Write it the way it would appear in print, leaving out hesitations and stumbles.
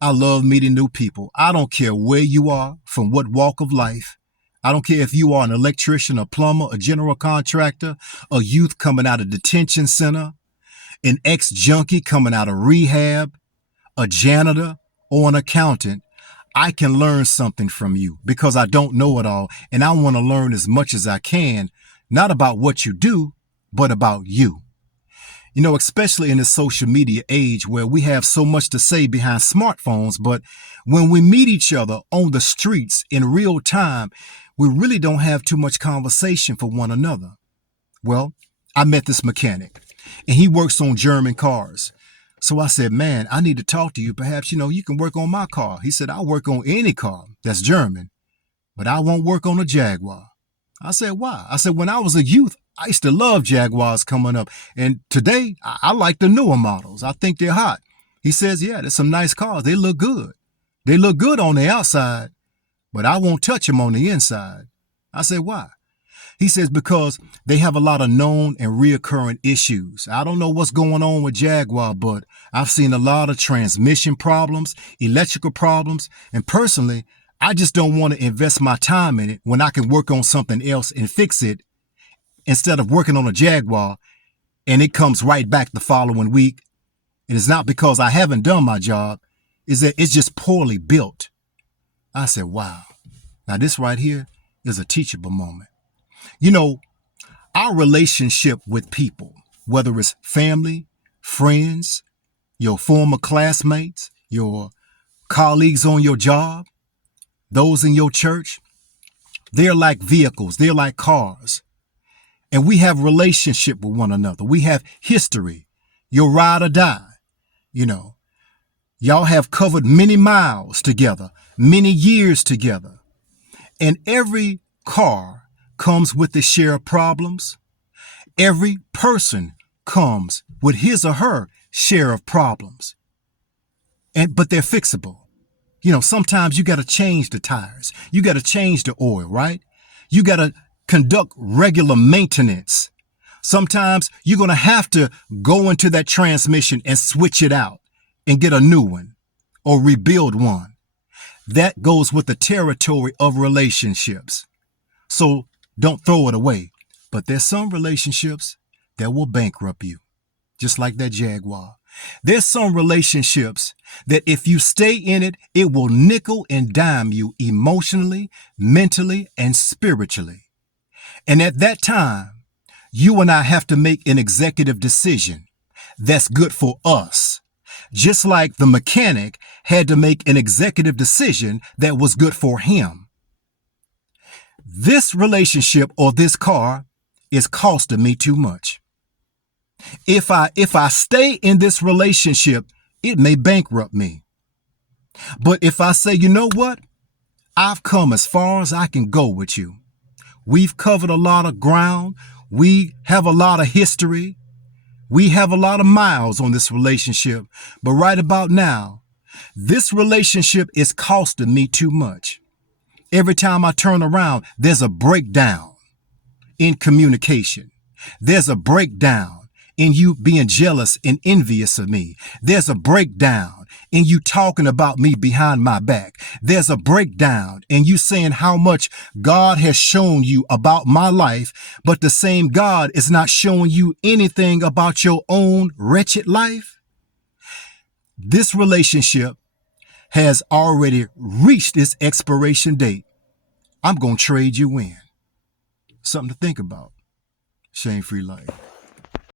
I love meeting new people. I don't care where you are, from what walk of life. I don't care if you are an electrician, a plumber, a general contractor, a youth coming out of detention center, an ex-junkie coming out of rehab, a janitor, or an accountant. I can learn something from you because I don't know it all, and I want to learn as much as I can, not about what you do, but about you. You know, especially in this social media age where we have so much to say behind smartphones, but when we meet each other on the streets in real time, we really don't have too much conversation for one another. Well, I met this mechanic and he works on German cars. So I said, man, I need to talk to you. Perhaps, you can work on my car. He said, I'll work on any car that's German, but I won't work on a Jaguar. I said, why? I said, when I was a youth, I used to love Jaguars coming up. And today, I like the newer models. I think they're hot. He says, yeah, there's some nice cars. They look good. They look good on the outside, but I won't touch them on the inside. I said, why? He says, because they have a lot of known and reoccurring issues. I don't know what's going on with Jaguar, but I've seen a lot of transmission problems, electrical problems, and personally, I just don't want to invest my time in it when I can work on something else and fix it instead of working on a Jaguar and it comes right back the following week. And it's not because I haven't done my job, it's that it's just poorly built. I said, wow. Now this right here is a teachable moment. You know, our relationship with people, whether it's family, friends, your former classmates, your colleagues on your job, those in your church, they're like vehicles, they're like cars. And we have relationship with one another. We have history, your ride or die. Y'all have covered many miles together, many years together. And every car comes with its share of problems. Every person comes with his or her share of problems. But they're fixable. Sometimes you got to change the tires. You got to change the oil, right? You got to conduct regular maintenance. Sometimes you're going to have to go into that transmission and switch it out and get a new one or rebuild one. That goes with the territory of relationships. So don't throw it away. But there's some relationships that will bankrupt you, just like that Jaguar. There's some relationships that if you stay in it, it will nickel and dime you emotionally, mentally, and spiritually. And at that time, you and I have to make an executive decision that's good for us. Just like the mechanic had to make an executive decision that was good for him. This relationship or this car is costing me too much. If I stay in this relationship, it may bankrupt me. But if I say, you know what? I've come as far as I can go with you. We've covered a lot of ground. We have a lot of history. We have a lot of miles on this relationship. But right about now, this relationship is costing me too much. Every time I turn around, there's a breakdown in communication. There's a breakdown in you being jealous and envious of me. There's a breakdown in you talking about me behind my back. There's a breakdown in you saying how much God has shown you about my life, but the same God is not showing you anything about your own wretched life. This relationship has already reached its expiration date. I'm going to trade you in. Something to think about. Shame-free life.